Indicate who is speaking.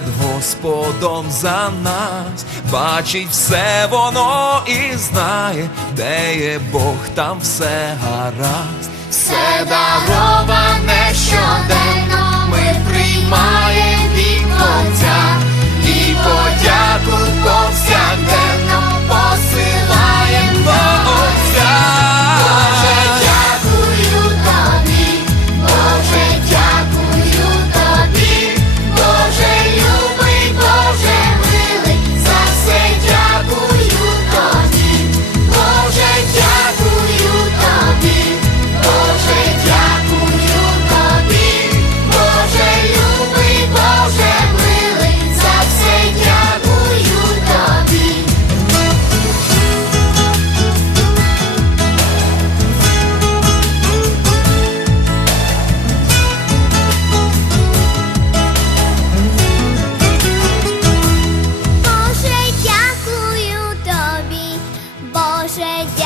Speaker 1: перед Господом за нас, бачить все воно і знає, де є Бог, там все гаразд,
Speaker 2: все дароване.
Speaker 3: że